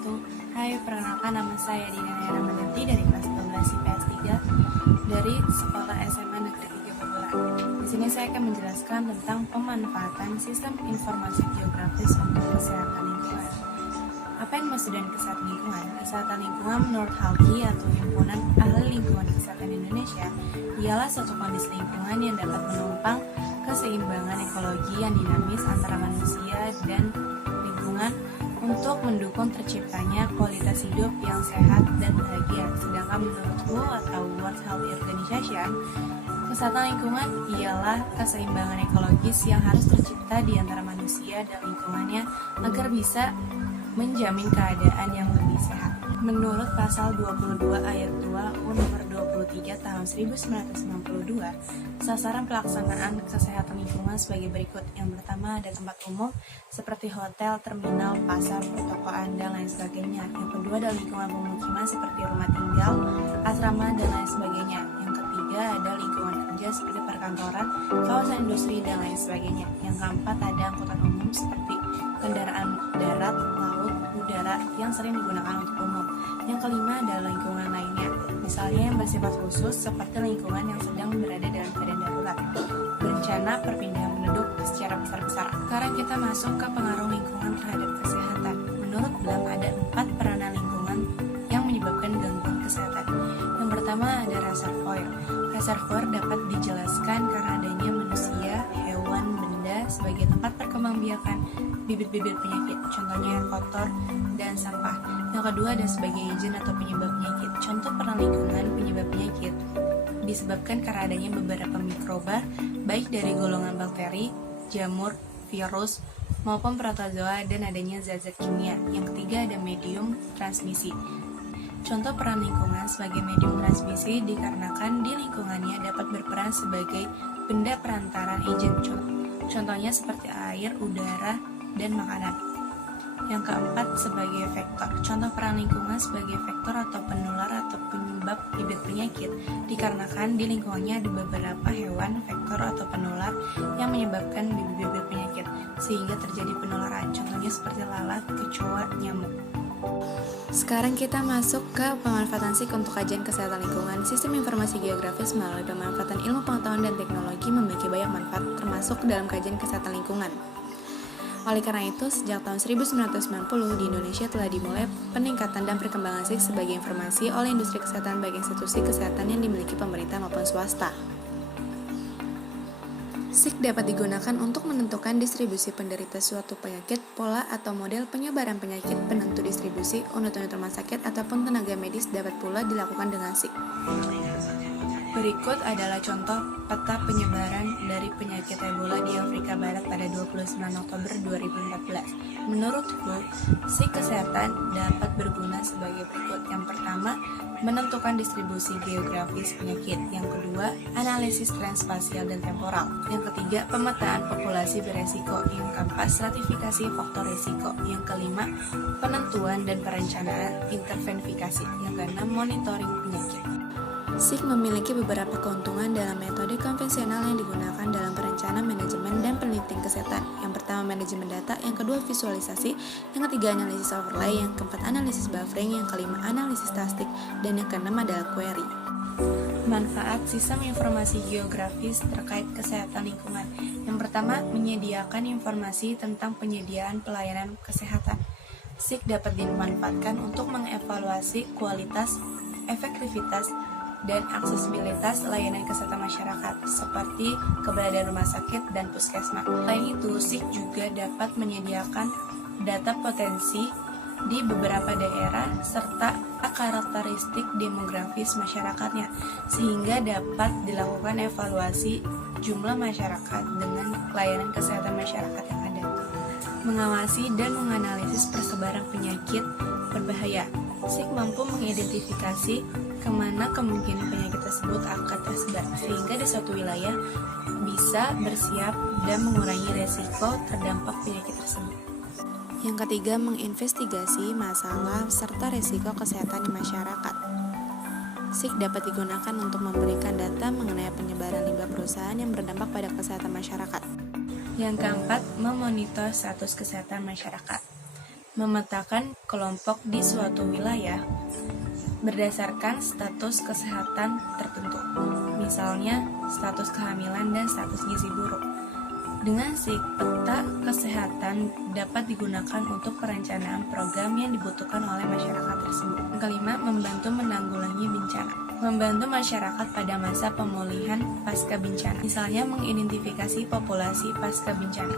wabarakatuh. Hai, perkenalkan nama saya Dina Ramadhanti dari kelas 12 IPS 3 dari Sekolah SMA Negeri 3 Babelan. Di sini saya akan menjelaskan tentang pemanfaatan sistem informasi geografis untuk kesehatan lingkungan. Apa yang dimaksud dengan kesehatan lingkungan? Kesehatan lingkungan menurut HALKI atau Himpunan Ahli Lingkungan Kesehatan Indonesia ialah suatu kondisi lingkungan yang dapat menopang keseimbangan ekologi yang dinamis antara manusia dan lingkungan untuk mendukung terciptanya kualitas hidup yang sehat dan bahagia. Sedangkan menurut WHO atau World Health Organization, kesehatan lingkungan ialah keseimbangan ekologis yang harus tercipta di antara manusia dan lingkungannya agar bisa menjamin keadaan yang lebih sehat. Menurut pasal 22 ayat 2 UU nomor 23 tahun 1992, sasaran pelaksanaan kesehatan lingkungan sebagai berikut. Yang pertama ada tempat umum seperti hotel, terminal, pasar, pertokoan, dan lain sebagainya. Yang kedua ada lingkungan pemukiman seperti rumah tinggal, asrama, dan lain sebagainya. Yang ketiga ada lingkungan kerja seperti perkantoran, kawasan industri, dan lain sebagainya. Yang keempat ada angkutan umum seperti kendaraan darat, laut, udara yang sering digunakan untuk umum. Yang kelima adalah lingkungan lainnya, misalnya yang bersifat khusus seperti lingkungan yang sedang berada dalam keadaan darurat, berencana perpindahan penduduk secara besar-besar. Sekarang kita masuk ke pengaruh lingkungan terhadap kesehatan. Menurut Blam ada 4 peranan lingkungan yang menyebabkan gangguan kesehatan. Yang pertama ada reservoir. Reservoir dapat dijelaskan karena adanya manusia, hewan, benda sebagai tempat perkembangbiakan bibit-bibit penyakit, contohnya air kotor dan sampah. Yang kedua ada sebagai agent atau penyebab penyakit. Contoh peranan lingkungan penyebab penyakit disebabkan karena adanya beberapa mikroba, baik dari golongan bakteri, jamur, virus, maupun protozoa, dan adanya zat-zat kimia. Yang ketiga ada medium transmisi. Contoh peran lingkungan sebagai medium transmisi dikarenakan di lingkungannya dapat berperan sebagai benda perantara agent. Contohnya seperti air, udara, dan makanan. Yang keempat sebagai vektor. Contoh peran lingkungan sebagai vektor atau penular atau penyebab bibit penyakit dikarenakan di lingkungannya ada beberapa hewan, vektor atau penular yang menyebabkan bibit-bibit penyakit sehingga terjadi penularan. Contohnya seperti lalat, kecoa, nyamuk. Sekarang kita masuk ke pemanfaatan SIK untuk kajian kesehatan lingkungan. Sistem informasi geografis melalui pemanfaatan ilmu pengetahuan dan teknologi memiliki banyak manfaat termasuk dalam kajian kesehatan lingkungan. Oleh karena itu, sejak tahun 1990 di Indonesia telah dimulai peningkatan dan perkembangan SIK sebagai informasi oleh industri kesehatan baik institusi kesehatan yang dimiliki pemerintah maupun swasta. SIK dapat digunakan untuk menentukan distribusi penderita suatu penyakit, pola atau model penyebaran penyakit, penentu distribusi, unit-unit rumah sakit, ataupun tenaga medis dapat pula dilakukan dengan SIK. Berikut adalah contoh peta penyebaran dari penyakit Ebola di Afrika Barat pada 29 Oktober 2014. Menurut WHO, SIK kesehatan dapat berguna sebagai berikut. Yang pertama, menentukan distribusi geografis penyakit. Yang kedua, analisis tren spasial dan temporal. Yang ketiga, pemetaan populasi beresiko. Yang keempat, stratifikasi faktor risiko. Yang kelima, penentuan dan perencanaan intervenfikasi. Yang keenam, monitoring penyakit. SIK memiliki beberapa keuntungan dalam metode konvensional yang digunakan dalam perencanaan, manajemen, dan penelitian kesehatan. Yang pertama, manajemen data. Yang kedua, visualisasi. Yang ketiga, analisis overlay. Yang keempat, analisis buffering. Yang kelima, analisis statistik. Dan yang keenam adalah query. Manfaat sistem informasi geografis terkait kesehatan lingkungan. Yang pertama, menyediakan informasi tentang penyediaan pelayanan kesehatan. SIK dapat dimanfaatkan untuk mengevaluasi kualitas, efektivitas, dan aksesibilitas layanan kesehatan masyarakat seperti keberadaan rumah sakit dan puskesmas. Selain itu, SIK juga dapat menyediakan data potensi di beberapa daerah serta karakteristik demografis masyarakatnya sehingga dapat dilakukan evaluasi jumlah masyarakat dengan layanan kesehatan masyarakat yang ada. Mengawasi dan menganalisis persebaran penyakit berbahaya. SIK mampu mengidentifikasi kemana kemungkinan penyakit tersebut akan tersebar, sehingga di suatu wilayah bisa bersiap dan mengurangi resiko terdampak penyakit tersebut. Yang ketiga, menginvestigasi masalah serta resiko kesehatan di masyarakat. SIK dapat digunakan untuk memberikan data mengenai penyebaran limbah perusahaan yang berdampak pada kesehatan masyarakat. Yang keempat, memonitor status kesehatan masyarakat. memetakan kelompok di suatu wilayah berdasarkan status kesehatan tertentu, misalnya status kehamilan dan status gizi buruk. Dengan peta kesehatan dapat digunakan untuk perencanaan program yang dibutuhkan oleh masyarakat tersebut. Kelima, membantu menanggulangi bencana. Membantu masyarakat pada masa pemulihan pasca bencana, misalnya mengidentifikasi populasi pasca bencana.